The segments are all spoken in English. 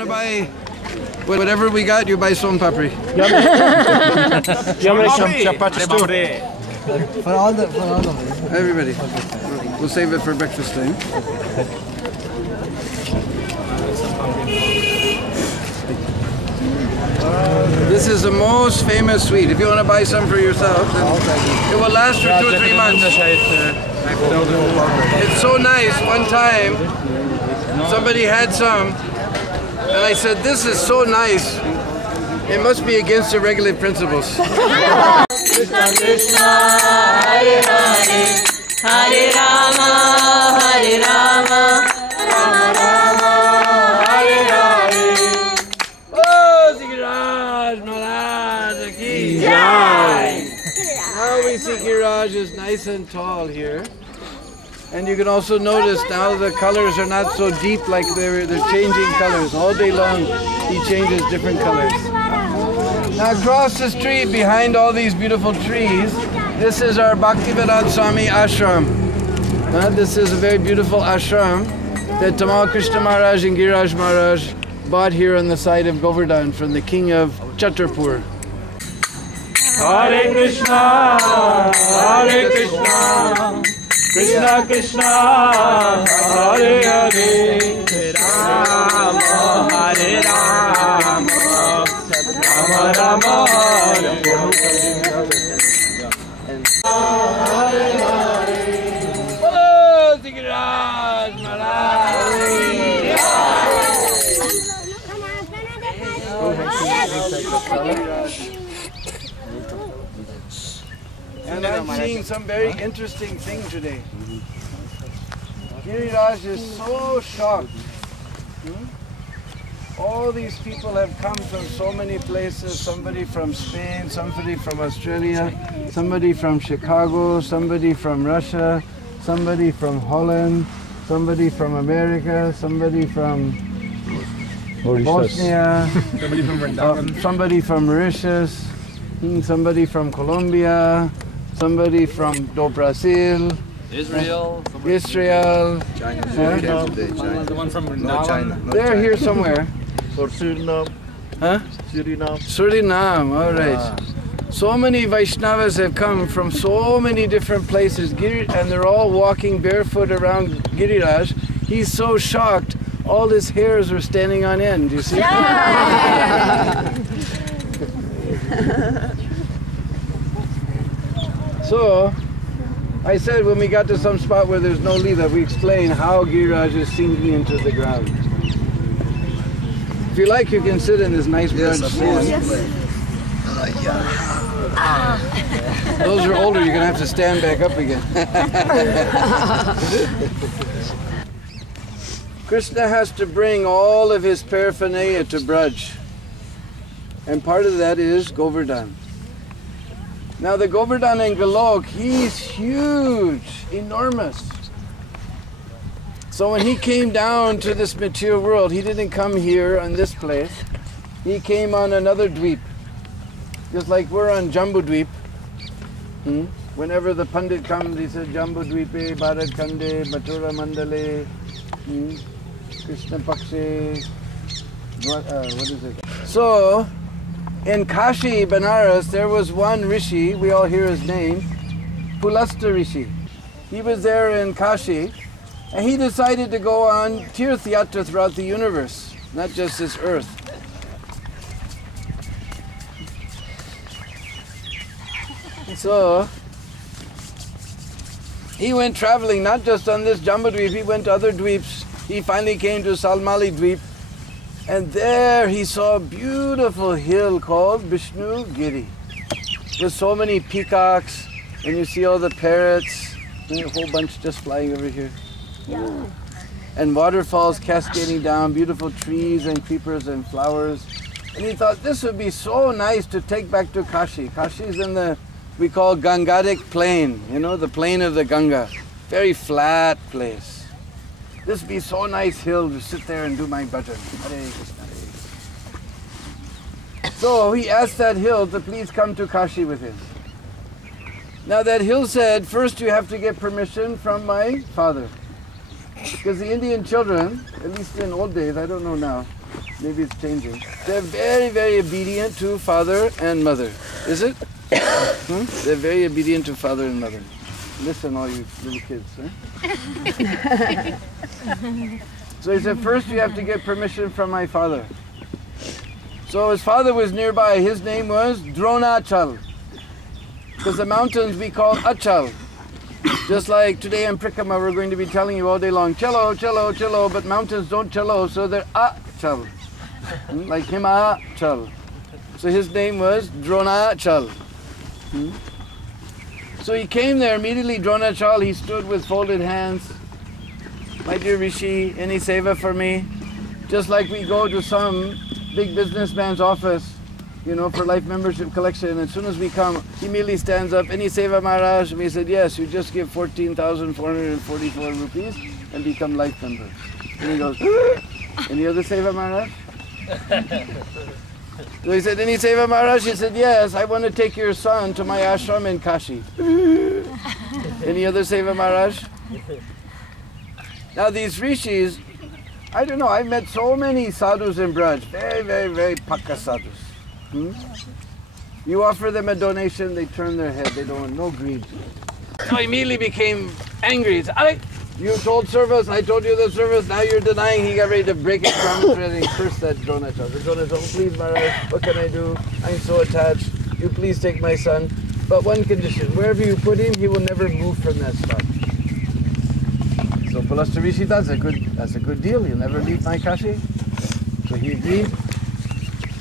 want to buy whatever we got, you buy Son Papri. For all the Everybody. We'll save it for breakfast time. This is the most famous sweet. If you want to buy some for yourself, then it will last for 2 or 3 months. It's so nice. One time, somebody had some, and I said, "This is so nice. It must be against the regular principles." Krishna Krishna Hare Hare Hare Rama Hare Rama Rama Rama Hare Hare. Oh, Sikiraj Maharaj ki jai! Now we see Giraj is nice and tall here. And you can also notice now the colors are not so deep like they're changing colors. All day long he changes different colors. Now across the street behind all these beautiful trees, this is our Bhaktivedanta Swami ashram. This is a very beautiful ashram that Tamal Krishna Maharaj and Giraj Maharaj bought here on the side of Govardhan from the king of Chhatarpur. Hare Krishna Krishna Krishna Hare Hare Rama Hare Rama Rama Rama Hare Hare. Oh, Sikiraj Maharaj! And I'm seeing some very interesting thing today. Giriraj is so shocked. All these people have come from so many places, somebody from Spain, somebody from Australia, somebody from Chicago, somebody from Russia, somebody from Holland, somebody from America, somebody from Bosnia, somebody from Mauritius, somebody from Colombia, somebody from Brazil, Israel, China. The one from China. They're here somewhere. For Suriname. Huh? Suriname, all right. So many Vaishnavas have come from so many different places, and they're all walking barefoot around Giriraj. He's so shocked, all his hairs are standing on end, you see? So, I said when we got to some spot where there's no Leela, we explain how Giriraj is sinking into the ground. If you like, you can sit in this nice branch stand. Those are older, you're going to have to stand back up again. Krishna has to bring all of his paraphernalia to Braj. And part of that is Govardhan. Now the Govardhan in Golok, he's huge, enormous. So when he came down to this material world, he didn't come here on this place. He came on another dweep. Just like we're on Jambu Dweep. Whenever the Pandit comes, he says Jambu Dweepe, Bharat Khande, Mathura Mandale, Krishna Pakshe, what is it? So, in Kashi, Banaras, there was one Rishi, we all hear his name, Pulasta Rishi. He was there in Kashi, and he decided to go on Tirth Yatra throughout the universe, not just this earth. So, he went traveling not just on this Jambudweep, he went to other dweeps. He finally came to Salmali Dweep, and there he saw a beautiful hill called Vishnu Giri. With so many peacocks, and you see all the parrots, and a whole bunch just flying over here. Yeah. And waterfalls cascading down, beautiful trees and creepers and flowers. And he thought this would be so nice to take back to Kashi. Kashi is in the, we call Gangadic plain, you know, the plain of the Ganga. Very flat place. This would be so nice hill to sit there and do my bhajan. Hare Krishna, Hare. So he asked that hill to please come to Kashi with him. Now that hill said, first you have to get permission from my father. Because the Indian children, at least in old days, I don't know now, Maybe it's changing. They're very, very obedient to father and mother. Is it? They're very obedient to father and mother. Listen, all you little kids. So he said, first you have to get permission from my father. So his father was nearby. His name was Dronachal. Because the mountains we call Achal. Just like today in Prikrama, we're going to be telling you all day long, cello, cello, cello, but mountains don't cello, so they're Achal. Like Himachal. So his name was Dronachal. So he came there immediately, Dronachal, he stood with folded hands. My dear Rishi, any seva for me? Just like we go to some big businessman's office, you know, for life membership collection. As soon as we come, he immediately stands up, any seva Maharaj? And we said, yes, you just give 14,444 rupees and become life members. And he goes, any other seva Maharaj? So he said, any seva Maharaj? He said, yes, I want to take your son to my ashram in Kashi. Any other seva Maharaj? Now these rishis, I don't know, I met so many sadhus in Braj, very, very, very pakka sadhus. You offer them a donation, they turn their head, they don't want no greed. So he immediately became angry. He said, you told service, I told you the service, now you're denying. He got ready to break his promise and he cursed that Dronachal. The Dronachal, oh, please Maharaj, what can I do? I'm so attached, you please take my son. But one condition, wherever you put him, he will never move from that spot. So Pulastya Rishi, that's a good deal, he'll never leave my Kashi. So he agreed.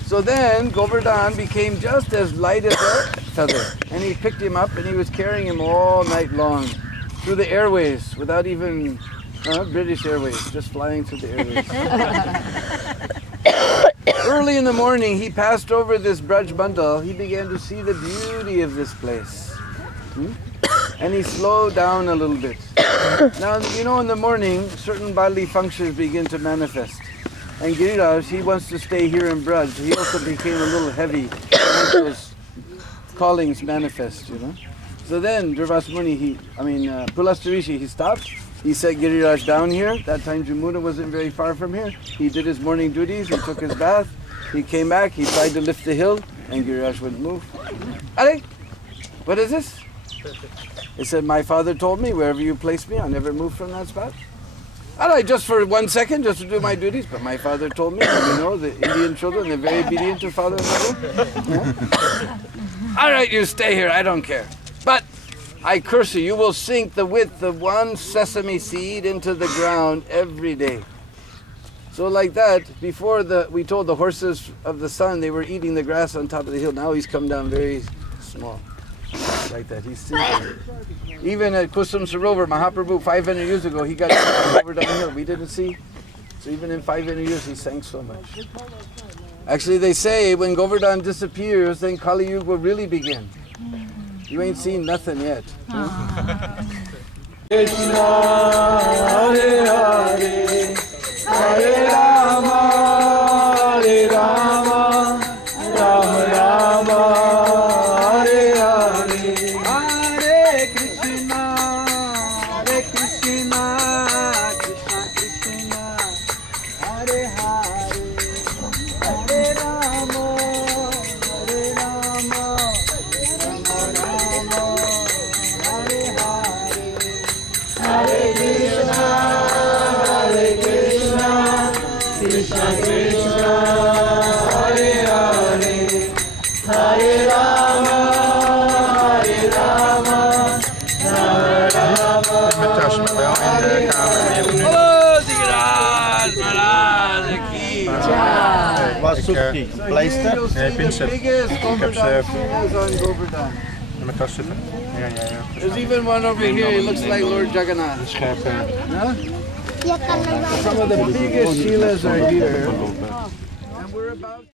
So then Govardhan became just as light as a feather. And he picked him up and he was carrying him all night long through the airways without even British Airways, just flying through the airways. Early in the morning he passed over this Braj Bandal. He began to see the beauty of this place. And he slowed down a little bit. Now, you know, in the morning, certain bodily functions begin to manifest. And Giriraj, he wants to stay here in Braj. He also became a little heavy as those callings manifest, you know. So then, Durvas Muni, Pulastya Rishi, he stopped. He set Giriraj down here. That time Jamuna wasn't very far from here. He did his morning duties, he took his bath. He came back, he tried to lift the hill, and Giriraj wouldn't move. Are, what is this? He said, my father told me, wherever you place me, I'll never move from that spot. All right, just for 1 second, just to do my duties. But my father told me, you know, the Indian children, they're very obedient to father and mother. Yeah? All right, you stay here, I don't care. But I curse you, you will sink the width of one sesame seed into the ground every day. So like that, before we told the horses of the sun, they were eating the grass on top of the hill. Now he's come down very small. Like that, he's sinking. Even at Kusum Sarovar, Mahaprabhu 500 years ago, he got over down the hill. We didn't see. So even in 500 years, he sank so much. Actually, they say when Govardhan disappears, then Kali Yuga will really begin. You ain't seen nothing yet. Krishna, Hare Hare, Hare Rama, Hare Rama, Rama Rama, Hare Hare, Hare Krishna, Hare Krishna, Krishna Krishna, Hare Hare, Hare Rama, Hare Rama, Rama Rama, Hare Hare, Hare Krishna, Hare Krishna, Krishna Krishna, Hare Hare, Hare Rama, Hare Rama, Rama Rama, Hare Hare. Oh, Sigaraj Maharaj ki jai. Wat zoekt hij? Een pleister? Nee, pincet. Ik heb ze Govardhan. Met kast zitten. Ja. There's even one over here, he looks like Lord Jagannath. Scherp. Huh? Some of the biggest Shilas are here. And we're about